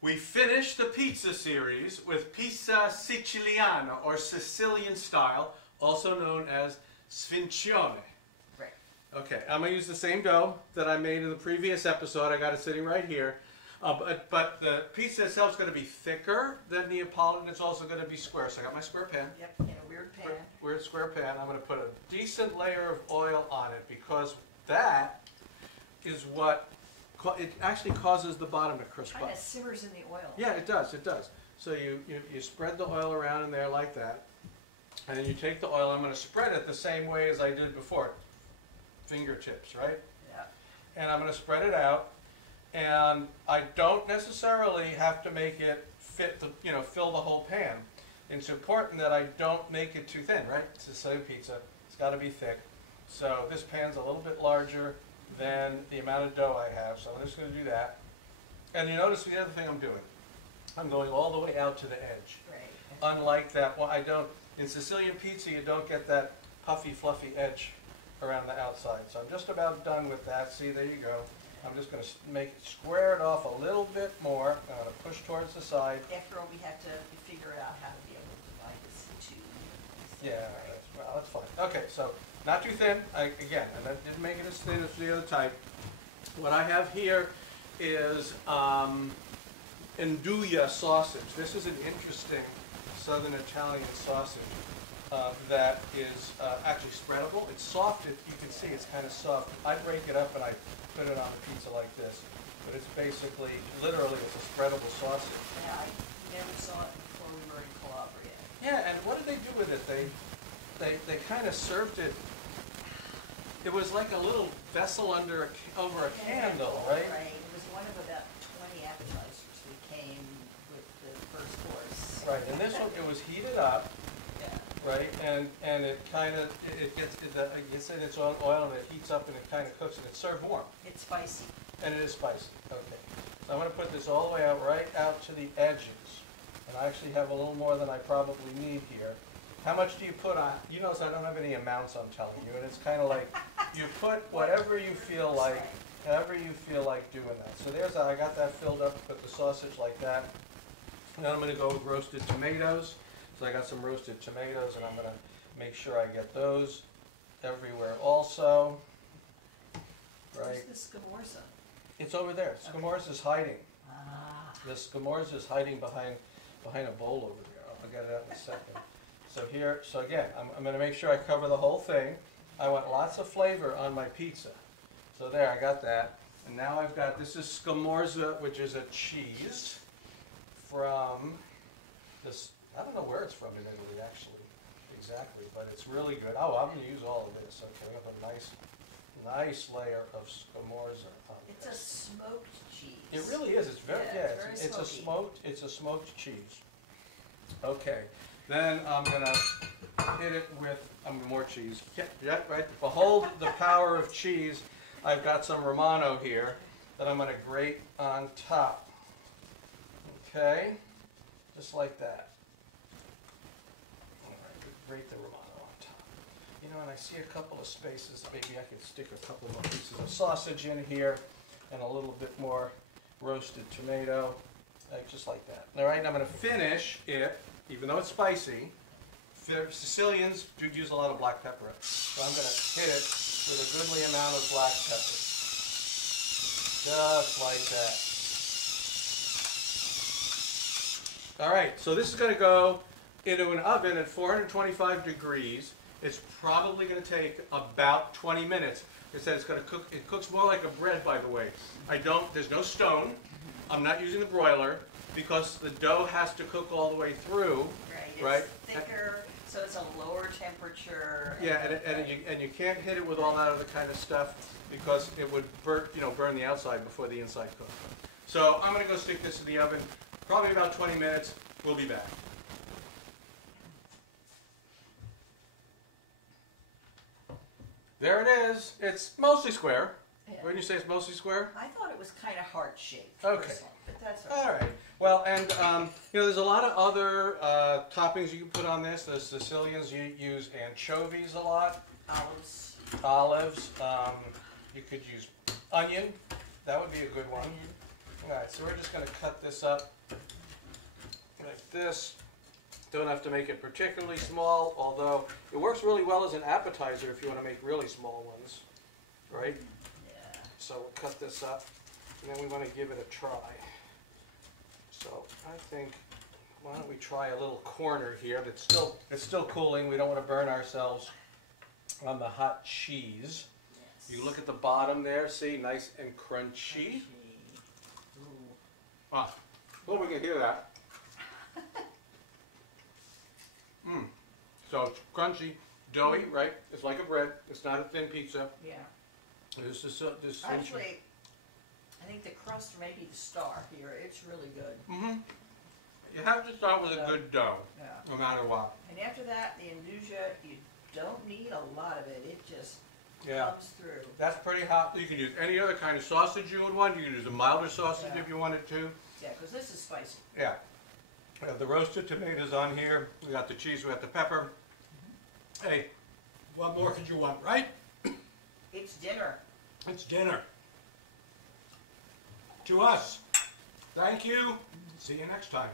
We finished the pizza series with Pizza Siciliana, or Sicilian Style, also known as Sfincione. Right. Okay, I'm going to use the same dough that I made in the previous episode. I got it sitting right here. But the pizza itself is going to be thicker than Neapolitan. It's also going to be square. So I got my square pan. Yep, in a weird pan. Weird square pan. I'm going to put a decent layer of oil on it because that is what it actually causes the bottom to crisp up. Kind of simmers in the oil. Yeah, it does. It does. So you spread the oil around in there like that, and then you take the oil. I'm going to spread it the same way as I did before, fingertips, right? Yeah. And I'm going to spread it out, and I don't necessarily have to make it fit the, fill the whole pan. It's important that I don't make it too thin, right? It's a Sicilian pizza. It's got to be thick. So this pan's a little bit larger than the amount of dough I have, so I'm just going to do that. And you notice the other thing I'm doing. I'm going all the way out to the edge. Right. Unlike that, well, I don't, in Sicilian pizza you don't get that puffy, fluffy edge around the outside. So I'm just about done with that. See, there you go. I'm just going to square it off a little bit more. I'm going to push towards the side. After all, we have to figure out how to be able to divide this into pieces. Yeah, well, that's fine. Okay, so not too thin, again, and I didn't make it as thin as the other type. What I have here is Nduja sausage. This is an interesting southern Italian sausage that is actually spreadable. It's soft, you can see it's kind of soft. I break it up and I put it on a pizza like this. But it's basically, literally, it's a spreadable sausage. Yeah, I never saw it before we were in Calabria. Yeah, and what did they do with it? They kind of served it. It was like a little vessel over a candle, right? Right. It was one of about 20 appetizers we came with the first course. Right, and this one, it was heated up, Yeah. right? And it kind of, it gets in its own oil and it heats up and it kind of cooks and it's served warm. It's spicy. And it is spicy. Okay. So I'm going to put this all the way out, right out to the edges. And I actually have a little more than I probably need here. How much do you put on? You notice I don't have any amounts, I'm telling you, and it's kind of like you put whatever you feel like, doing that. So I got that filled up, put the sausage like that. Now I'm going to go with roasted tomatoes. So I got some roasted tomatoes, and I'm going to make sure I get those everywhere also. Right. Where's the scamorza? It's over there. Scamorza is hiding. Ah. The scamorza is hiding behind a bowl over there. I'll get it out in a second. So again, I'm going to make sure I cover the whole thing. I want lots of flavor on my pizza. So there, I got that. And now I've got, this is scamorza, which is a cheese from this, I don't know where it's from in Italy actually, exactly, but it's really good. Oh, I'm going to use all of this. Okay, we have a nice layer of scamorza on It's a smoked cheese. It really is. It's very, it's a smoked cheese. Okay. Then I'm going to hit it with more cheese. Yeah, right. Behold the power of cheese. I've got some Romano here that I'm going to grate on top. Okay, just like that. All right, grate the Romano on top. You know, and I see a couple of spaces. Maybe I could stick a couple more pieces of sausage in here and a little bit more roasted tomato, just like that. All right, and I'm going to finish it. Even though it's spicy, Sicilians do use a lot of black pepper. So I'm going to hit it with a goodly amount of black pepper. Just like that. All right, so this is going to go into an oven at 425 degrees. It's probably going to take about 20 minutes. It said it's going to cook. It cooks more like a bread, by the way. There's no stone. I'm not using the broiler, because the dough has to cook all the way through, right? It's thicker, so it's a lower temperature. Yeah, and you can't hit it with all that other kind of stuff because it would burn the outside before the inside cooks. So I'm going to go stick this in the oven, probably about 20 minutes. We'll be back. There it is. It's mostly square. Yeah. Wouldn't you say it's mostly square? I thought it was kind of heart-shaped. Okay. Personally, but that's okay. All right. Well, and there's a lot of other toppings you can put on this. The Sicilians use anchovies a lot. Olives. You could use onion. That would be a good one. Alright, so we're just going to cut this up like this. Don't have to make it particularly small, although it works really well as an appetizer if you want to make really small ones, right? Yeah. So we'll cut this up, and then we want to give it a try. So I think, why don't we try a little corner here that's still cooling. We don't want to burn ourselves on the hot cheese. Yes. You look at the bottom there, see, nice and crunchy. Ooh. Ah, well, we can hear that. So it's crunchy, doughy, right? It's like a bread. It's not a thin pizza. Yeah. This is this. Actually, I think the crust may be the star here. It's really good. You have to start with a good dough, Yeah. no matter what. And after that, the Nduja, you don't need a lot of it. It just Yeah. comes through. That's pretty hot. You can use any other kind of sausage you would want. You can use a milder sausage Yeah. if you wanted to. Yeah, because this is spicy. Yeah. We have the roasted tomatoes on here. We got the cheese, we got the pepper. Hey, what more could you want, right? It's dinner. It's dinner. To us. Thank you. See you next time.